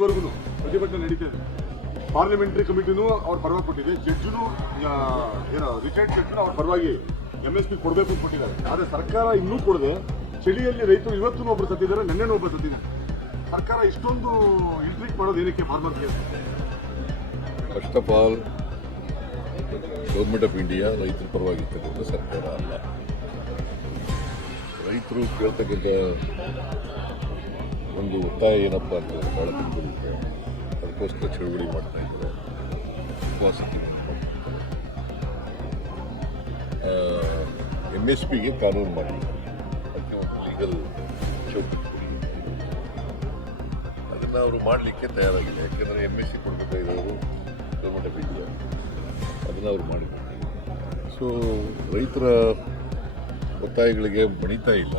ಇದುವರೆಗೂ ಪ್ರತಿಭಟನೆ ನಡೀತಿದೆ ಪಾರ್ಲಿಮೆಂಟರಿ ಕಮಿಟಿನೂ ಅವ್ರ ಪರವಾಗಿ ಕೊಟ್ಟಿದೆ ಜಡ್ಜು ಏನೋ ರಿಟೈರ್ಡ್ ಜಡ್ಜು ಅವ್ರ ಪರವಾಗಿ ಎಂ ಎಸ್ ಪಿ ಕೊಡಬೇಕು ಅಂತ ಕೊಟ್ಟಿದ್ದಾರೆ. ಆದರೆ ಸರ್ಕಾರ ಇನ್ನೂ ಕೊಡದೆ ಚಳಿಯಲ್ಲಿ ರೈತರು ಇವತ್ತು ಒಬ್ರು ಸತ್ತಿದ್ದಾರೆ ನೆನ್ನೆನೂ ಒಬ್ಬರು ಸತ್ತಿದ್ದಾರೆ ಸರ್ಕಾರ ಇಷ್ಟೊಂದು ಇಂಟ್ರೀಟ್ ಮಾಡೋದು ಏನಕ್ಕೆ ಫಾರ್ಮರ್ಗೆ first of all government of India ರೈತರ ಪರವಾಗಿರ್ತಕ್ಕಂಥ ಸರ್ಕಾರ ಅಲ್ಲ. ರೈತರು ಕೇಳ್ತಕ್ಕಂಥ ಒಂದು ಒತ್ತಾಯ ಏನಪ್ಪ ಅಂತ ಭಾಳ ತಿಳಿದಿದೆ ಅದಕ್ಕೋಸ್ಕರ ಚಳುವಳಿ ಮಾಡ್ತಾ ಇದ್ದಾರೆ ಉಪವಾಸ ಎಂ ಎಸ್ ಪಿಗೆ ಕಾನೂನು ಮಾಡಿ ಅದಕ್ಕೆ ಒಂದು ಲೀಗಲ್ ಅದನ್ನು ಅವರು ಮಾಡಲಿಕ್ಕೆ ತಯಾರಾಗಿದೆ. ಯಾಕೆಂದರೆ ಎಂ ಎಸ್ ಸಿ ಕೊಡಬೇಕಾಗಿರೋರು ಗೌರ್ಮೆಂಟ್ ಆಫ್ ಇಂಡಿಯಾ ಅದನ್ನು ಅವರು ಮಾಡಿದ್ದಾರೆ. ಸೊ ರೈತರ ಒತ್ತಾಯಗಳಿಗೆ ಬಣಿತಾ ಇಲ್ಲ.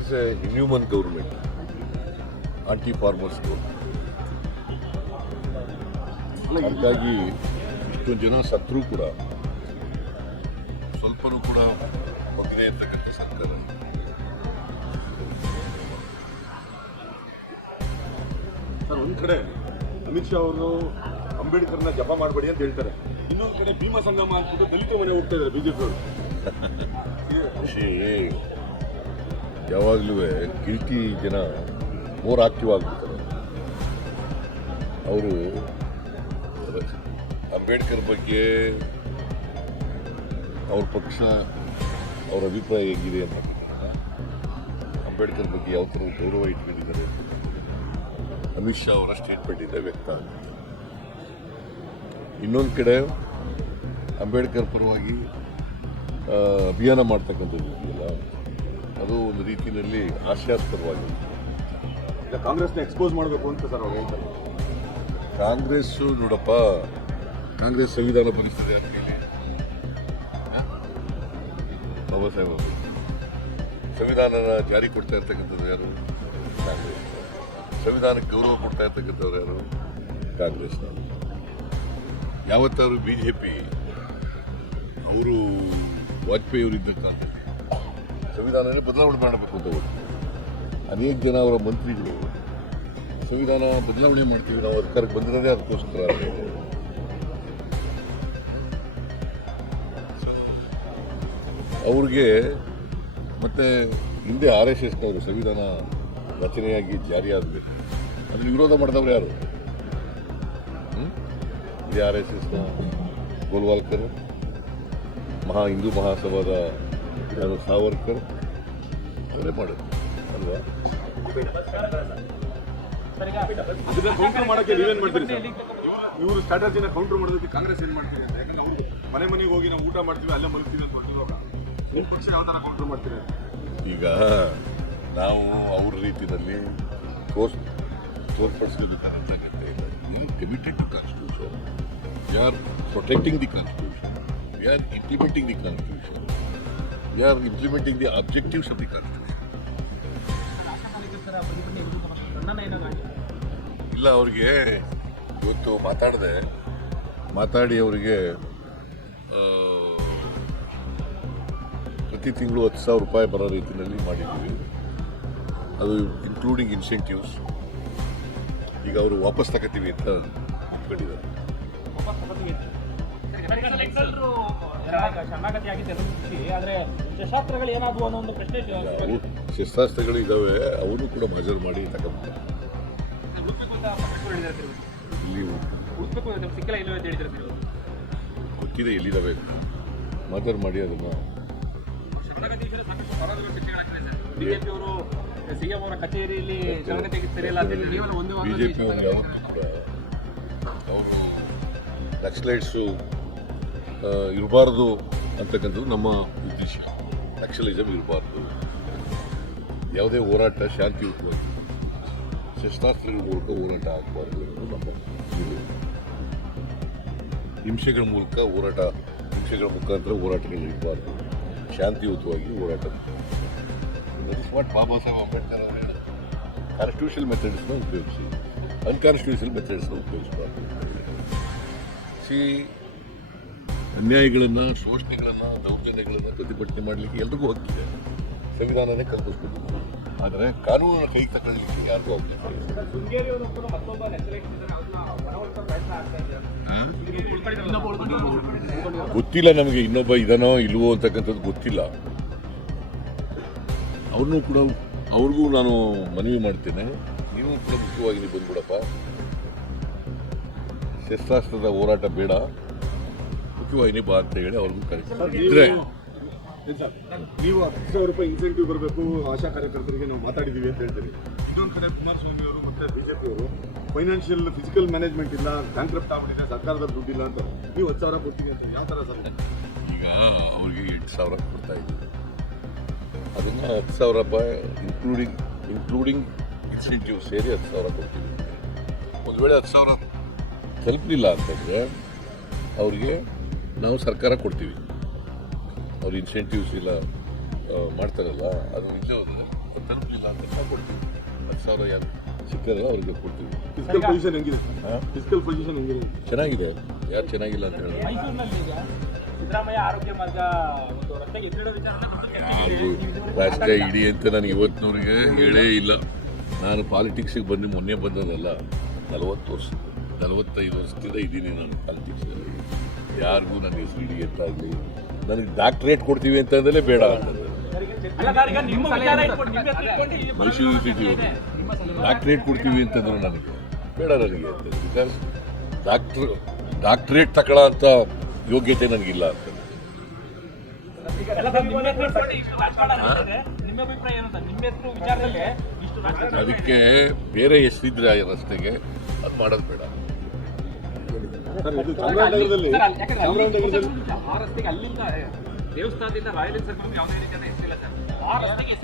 Is a inhuman government anti farmers government ಹಾಗಾಗಿ ಇಷ್ಟೊಂದು ಜನ ಸತ್ರೂ ಕೂಡ ಸ್ವಲ್ಪನೂ ಕೂಡ ಮಗನೇ ಇರ್ತಕ್ಕಂಥ ಸರ್ಕಾರ. ಸರ್ ಒಂದು ಕಡೆ ಅಮಿತ್ ಶಾ ಅವರು ಅಂಬೇಡ್ಕರ್ನ ಜಪ ಮಾಡಬೇಡಿ ಅಂತ ಹೇಳ್ತಾರೆ. ಇನ್ನೊಂದು ಕಡೆ ಭೀಮ ಸಂಗಮ ಅಂದ್ಬಿಟ್ಟು ದಲಿತ ಮನೆ ಹೋಗ್ತಾ ಇದ್ದಾರೆ ಬಿಜೆಪಿ ಅವರು. ಯಾವಾಗಲೂ ಗಿಲ್ಟಿ ಜನ ಮೋರ್ ಆಕ್ಟಿವ್ ಆಗಿಬಿಡ್ತಾರೆ ಅವರು, ಅಂಬೇಡ್ಕರ್ ಬಗ್ಗೆ ಅವ್ರ ಪಕ್ಷ, ಅವ್ರ ಅಭಿಪ್ರಾಯ ಹೇಗಿದೆ ಅಂತ ಅಂಬೇಡ್ಕರ್ ಬಗ್ಗೆ ಯಾವ ಥರ ಗೌರವ ಇಟ್ಕೊಂಡಿದ್ದಾರೆ ಅಮಿತ್ ಶಾ ಅವರ ಸ್ಟೇಟ್ಮೆಂಟ್ ಇದೆ ವ್ಯಕ್ತ ಇನ್ನೊಂದು ಕಡೆ, ಅಂಬೇಡ್ಕರ್ ಪರವಾಗಿ ಅಭಿಯಾನ ಮಾಡ್ತಕ್ಕಂಥದ್ದು ಇದೆಯಲ್ಲ, ಅದು ಒಂದು ರೀತಿಯಲ್ಲಿ ಹಾಸ್ಯಾಸ್ಪದವಾಗಿದೆ ಈಗ ಕಾಂಗ್ರೆಸ್ನ ಎಕ್ಸ್ಪೋಸ್ ಮಾಡಬೇಕು ಅಂತ ಸರ್ ಅವ್ರು ಹೇಳ್ತಾರೆ. ಕಾಂಗ್ರೆಸ್ಸು ನೋಡಪ್ಪ, ಕಾಂಗ್ರೆಸ್ ಸಂವಿಧಾನ ಬರೆಸ್ತದೆ ಯಾರ? ಬಾಬಾ ಸಾಹೇಬ್ ಜಾರಿ ಕೊಡ್ತಾ ಇರ್ತಕ್ಕಂಥದ್ದು ಯಾರು? ಕಾಂಗ್ರೆಸ್. ಸಂವಿಧಾನಕ್ಕೆ ಗೌರವ ಕೊಡ್ತಾ ಇರ್ತಕ್ಕಂಥವ್ರು ಯಾರು? ಕಾಂಗ್ರೆಸ್ನವರು. ಯಾವತ್ತಾದ್ರು ಬಿ ಜೆ ಪಿ, ಅವರು ವಾಜಪೇಯಿ ಅವರಿದ್ದ ಕಾಲದಲ್ಲಿ ಸಂವಿಧಾನನೇ ಬದಲಾವಣೆ ಮಾಡಬೇಕು ಅಂತ ಹೋದ್ರು ಅನೇಕ ಜನ ಅವರ ಮಂತ್ರಿಗಳು ಸಂವಿಧಾನ ಬದಲಾವಣೆ ಮಾಡ್ತೀವಿ, ನಾವು ಅಧಿಕಾರಕ್ಕೆ ಬಂದಿರೋದೇ ಅದಕ್ಕೋಸ್ಕರ. ಅವ್ರಿಗೆ ಮತ್ತೆ ಹಿಂದೆ ಆರ್ ಎಸ್ ಎಸ್ನವರು ಸಂವಿಧಾನ ರಚನೆಯಾಗಿ ಜಾರಿಯಾಗಬೇಕು ಅದನ್ನು ವಿರೋಧ ಮಾಡಿದವರು ಯಾರು? ಇದೇ ಆರ್ ಎಸ್ ಎಸ್ನ ಗೋಲ್ವಾಲ್ಕರ್, ಮಹಾ ಹಿಂದೂ ಮಹಾಸಭಾದ ಯಾರು ಸಾವರ್ಕರ್, ಅವರೇ ಮಾಡೋದು ಅಲ್ವಾ ಇದನ್ನ ಕೌಂಟರ್ ಮಾಡಕ್ಕೆ ನೀವೇನ್ ಮಾಡ್ತೀರಿ ಸರ್? ಇವರು ಸ್ಟ್ರಾಟಜಿನ ಕೌಂಟರ್ ಮಾಡೋದಕ್ಕೆ ಕಾಂಗ್ರೆಸ್ ಏನ್ ಮಾಡ್ತೀರಿ ಅಂತ? ಯಾಕಂದ್ರೆ ಅವರು ಮನೆ ಮನೆಗೆ ಹೋಗಿ ನಾವು ಊಟ ಮಾಡ್ತೀವಿ ಅಲ್ಲೇ ಮಲಗ್ತೀವಿ ಅಂತ ಹೊರಟಿರುವಾಗ ನಿಮ್ಮ ಪಕ್ಷ ಯಾವ ತರ ಕೌಂಟರ್ ಮಾಡ್ತೀರಿ ಈಗ ನಾವು ಅವ್ರ ರೀತಿಯಲ್ಲಿ ತೋರ್ಸ್ ಅಗತ್ಯ ಇಲ್ಲ. Committed to constitution we are protecting the constitution we are implementing the constitution we are implementing the objectives of the constitution ಇಲ್ಲ ಅವ್ರಿಗೆ ಇವತ್ತು ಮಾತಾಡಿದೆ. ಮಾತಾಡಿ ಅವರಿಗೆ ಪ್ರತಿ ತಿಂಗಳು ಹತ್ತು ಸಾವಿರ ರೂಪಾಯಿ ಬರೋ ರೀತಿಯಲ್ಲಿ ಮಾಡಿದ್ದೀವಿ. ಅದು ಇನ್ಕ್ಲೂಡಿಂಗ್ ಇನ್ಸೆಂಟಿವ್ಸ್ ಈಗ ಅವರು ವಾಪಸ್ ತಗೋತೀವಿ ಅಂತ ಇಟ್ಕೊಂಡಿದ್ದಾರೆ ಆದರೆ ಆಗಿದೆ ಅದು ಖುಷಿ. ಆದ್ರೆ ಶಸ್ತ್ರಾಸ್ತ್ರಗಳು ಏನಾದ್ವು ಅನ್ನೋ ಒಂದು ಪ್ರಶ್ನೆ ಅವು ಶಸ್ತ್ರಾಸ್ತ್ರಗಳು ಇದ್ದಾವೆ ಅವನು ಕೂಡ ಮಜರ್ ಮಾಡಿ ತಗೊಂಡ್ತಾರೆ ಗೊತ್ತಿದೆ ಎಲ್ಲಿದ್ದಾವೆ ಮಜರ್ ಮಾಡಿ ಅದನ್ನು. ಬಿಜೆಪಿ ಕಚೇರಿಯಲ್ಲಿ ಅವರು ನಕ್ಸಲೈಟ್ಸು ಇರಬಾರ್ದು ಅಂತಕ್ಕಂಥದ್ದು ನಮ್ಮ ಉದ್ದೇಶ. ನಕ್ಸಲಿಸಮ್ ಇರಬಾರ್ದು. ಯಾವುದೇ ಹೋರಾಟ ಶಾಂತಿಯುತವಾಗಿ ಶಸ್ತ್ರಾಸ್ತ್ರ ಮೂಲಕ ಹೋರಾಟ ಆಗಬಾರ್ದು ಅನ್ನೋದು ನಮ್ಮ ಹಿಂಸೆಗಳ ಮೂಲಕ ಹೋರಾಟ, ಹಿಂಸೆಗಳ ಮುಖಾಂತರ ಹೋರಾಟಗಳು ಇರಬಾರ್ದು ಶಾಂತಿಯುತವಾಗಿ ಹೋರಾಟ ಸ್ಮಾರ್ಟ್ ಬಾಬಾ ಸಾಹೇಬ್ ಅಂಬೇಡ್ಕರ್ ಅವರು ಹೇಳಿದ್ರು ಕಾನ್ಸ್ಟಿಟ್ಯೂಷನಲ್ ಮೆಥಡ್ಸ್ನ ಉಪಯೋಗಿಸಿ. ಅನ್ಕಾನ್ಸ್ಟಿಟ್ಯೂಷನ್ ಮೆಥಡ್ಸ್ನ ಉಪಯೋಗಿಸಬಾರ್ದು. ಸಿ ಅನ್ಯಾಯಗಳನ್ನು ಶೋಷಣೆಗಳನ್ನು ದೌರ್ಜನ್ಯಗಳನ್ನು ಪ್ರತಿಭಟನೆ ಮಾಡಲಿಕ್ಕೆ ಎಲ್ರಿಗೂ ಹಕ್ಕಿದೆ ಸಂವಿಧಾನನೇ ಕಲ್ಪಿಸ್ಬೇಕು. ಆದರೆ ಕಾನೂನು ಕೈಗೆ ತಗೊಳ್ಳಿಕ್ಕೆ ಯಾರಿಗೂ ಅವಕಾಶ ಗೊತ್ತಿಲ್ಲ ನಮಗೆ ಇನ್ನೊಬ್ಬ ಇದನೋ ಇಲ್ವೋ ಅಂತಕ್ಕಂಥದ್ದು ಗೊತ್ತಿಲ್ಲ. ಅವ್ರನ್ನೂ ಕೂಡ ಅವ್ರಿಗೂ ನಾನು ಮನವಿ ಮಾಡ್ತೇನೆ. ನೀವು ಕೂಡ ಮುಖ್ಯವಾಗಿ ನೀವು ಬಂದ್ಬಿಡಪ್ಪ. ಶಸ್ತ್ರಾಸ್ತ್ರದ ಹೋರಾಟ ಬೇಡ. ಮುಖ್ಯವಾಗಿ ಬಾ ಅಂತ ಹೇಳಿ ಅವ್ರಿಗೂ ಸರ್ ನೀವು ಹತ್ತು ಸಾವಿರ ರೂಪಾಯಿ ಇನ್ಸೆಂಟಿವ್ ಬರಬೇಕು ಆಶಾ ಕಾರ್ಯಕರ್ತರಿಗೆ ನಾವು ಮಾತಾಡಿದ್ದೀವಿ ಅಂತ ಹೇಳ್ತೀರಿ. ಇನ್ನೊಂದು ಕಡೆ ಕುಮಾರಸ್ವಾಮಿ ಅವರು ಮತ್ತೆ ಬಿಜೆಪಿ ಅವರು ಫೈನಾನ್ಷಿಯಲ್ ಫಿಸಿಕಲ್ ಮ್ಯಾನೇಜ್ಮೆಂಟ್ ಇಲ್ಲ ಬ್ಯಾಂಕ್ರಪ್ಟ್ ಆಗ್ಬಿಟ್ಟಿದೆ ಸರ್ಕಾರದ ದುಡ್ಡಿಲ್ಲ ಅಂತ. ನೀವು ಹತ್ತು ಸಾವಿರ ಕೊಡ್ತೀವಿ ಅಂತ ಯಾವ ಥರ ಸರ್? ಈಗ ಅವ್ರಿಗೆ ಎಂಟು ಸಾವಿರ ಕೊಡ್ತಾ ಇದ್ದೀವಿ. ಅದನ್ನು ಹತ್ತು ಸಾವಿರ ರೂಪಾಯಿ ಇನ್ಕ್ಲೂಡಿಂಗ್ ಇನ್ಕ್ಲೂಡಿಂಗ್ ಇನ್ಸೆಂಟಿವ್ ಸೇರಿ ಹತ್ತು ಸಾವಿರ ಕೊಡ್ತೀವಿ. ಒಂದು ವೇಳೆ ಹತ್ತು ಸಾವಿರ ತಲುಪಲಿಲ್ಲ ಅಂತಂದರೆ ಅವ್ರಿಗೆ ನಾವು ಸರ್ಕಾರ ಕೊಡ್ತೀವಿ. ಅವ್ರು ಇನ್ಸೆಂಟಿವ್ಸ್ ಇಲ್ಲ ಮಾಡ್ತಾರಲ್ಲ ಅದು ನಿಜ ಹೋದ್ರೆ ತಲುಪಲಿಲ್ಲ ಅಂತ ನಾವು ಕೊಡ್ತೀವಿ. ಹತ್ತು ಸಾವಿರ ಯಾರು ಸಿಕ್ಕಾರಲ್ಲ ಅವ್ರಿಗೆ ಕೊಡ್ತೀವಿ. ಫಿಸಿಕಲ್ ಪೊಸಿಷನ್ ಹೆಂಗಿದೆ? ಫಿಸಿಕಲ್ ಪೊಸಿಷನ್ ಹೆಂಗಿದೆ? ಚೆನ್ನಾಗಿದೆ. ಯಾರು ಚೆನ್ನಾಗಿಲ್ಲ ಅಂತ ಹೇಳಿ. ರಾಜಕೀಯ ಇಡಿ ಅಂತ ನನಗೆ ಇವತ್ತಿನವ್ರಿಗೆ ಹೇಳೇ ಇಲ್ಲ. ನಾನು ಪಾಲಿಟಿಕ್ಸಿಗೆ ಬಂದು ಮೊನ್ನೆ ಬಂದದಲ್ಲ ನಲವತ್ತು ವರ್ಷ ನಲವತ್ತೈದು ವರ್ಷದಿಂದ ಇದ್ದೀನಿ ನಾನು ಪಾಲಿಟಿಕ್ಸಲ್ಲಿ ಯಾರಿಗೂ ನನಗೆ ಹೆಸರು ಎತ್ತಾಗಲಿ ನನಗೆ ಡಾಕ್ಟ್ರೇಟ್ ಕೊಡ್ತೀವಿ ಅಂತಂದಲೇ ಬೇಡ ಅಂತಂದ್ರೆ ಮೈಸೂರು ಡಾಕ್ಟ್ರೇಟ್ ಕೊಡ್ತೀವಿ ಅಂತಂದ್ರೆ ನನಗೆ ಬೇಡ ನನಗೆ ಅಂತ. ಬಿಕಾಸ್ ಡಾಕ್ಟ್ರ್ ಡಾಕ್ಟ್ರೇಟ್ ತಗೊಳ್ಳೋ ಅಂತ ಯೋಗ್ಯತೆ ನನಗಿಲ್ಲ ಅಂತ. ಅದಕ್ಕೆ ಬೇರೆ ಹೆಸರಿದ್ರೆ ರಸ್ತೆಗೆ ಅದು ಮಾಡೋದು ಬೇಡ. ಆ ರಸ್ತೆಗೆ ಅಲ್ಲಿಂದ ದೇವಸ್ಥಾನದಿಂದ ರಾಯಲ್ ಯಾವುದೇ ಹೆಸರಿಲ್ಲ ಸರ್ ಆ ರಸ್ತೆಗೆ.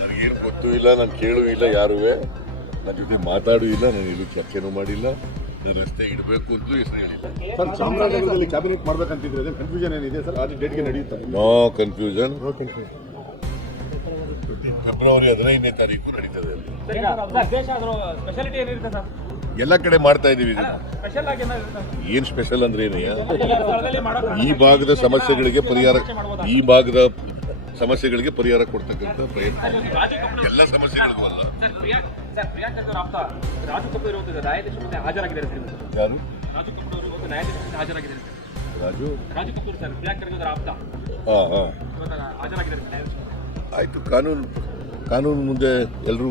ನನಗೇನು ಗೊತ್ತೂ ಇಲ್ಲ ನಾನು ಕೇಳೂ ಇಲ್ಲ ಯಾರೂ ನನ್ನ ಜೊತೆ ಮಾತಾಡೂ ಇಲ್ಲ ನಾನು ಎಲ್ಲೂ ಚರ್ಚೆನೂ ಮಾಡಿಲ್ಲ ರಸ್ತೆ ಇಡಬೇಕು ಅಂತಲೂ ಹೆಸರು ಹೇಳಿಲ್ಲ ಸರ್ ಚಾಮರಾಜನಗರದಲ್ಲಿ ಕ್ಯಾಬಿನೆಟ್ ಮಾಡ್ಬೇಕಂತಿದ್ರೆ ಅದೇ ಕನ್ಫ್ಯೂಷನ್ ಏನಿದೆ ಸರ್ ಅದು ಡೇಟ್ಗೆ ನಡೆಯುತ್ತೆ ನೋ ಕನ್ಫ್ಯೂಷನ್ ಫೆಬ್ರವರಿ ಹದಿನೈದನೇ ತಾರೀಕು ನಡೀತದೆ ಸ್ಪೆಷಾಲಿಟಿ ಏನಿರುತ್ತೆ ಸರ್ ಎಲ್ಲ ಕಡೆ ಮಾಡ್ತಾ ಇದೀವಿ ಏನ್ ಸ್ಪೆಷಲ್ ಅಂದ್ರೆ ಈ ಭಾಗದ ಸಮಸ್ಯೆಗಳಿಗೆ ಪರಿಹಾರ ಈ ಭಾಗದ ಸಮಸ್ಯೆಗಳಿಗೆ ಪರಿಹಾರ ಕೊಡ್ತಕ್ಕಂಥ ಪ್ರಯತ್ನ. ಎಲ್ಲ ಸಮಸ್ಯೆಗಳಿಗೂ ಅಲ್ಲ. ಯಾರು? ರಾಜು. ಆಯಿತು ಕಾನೂನು ಕಾನೂನು ಮುಂದೆ ಎಲ್ಲರೂ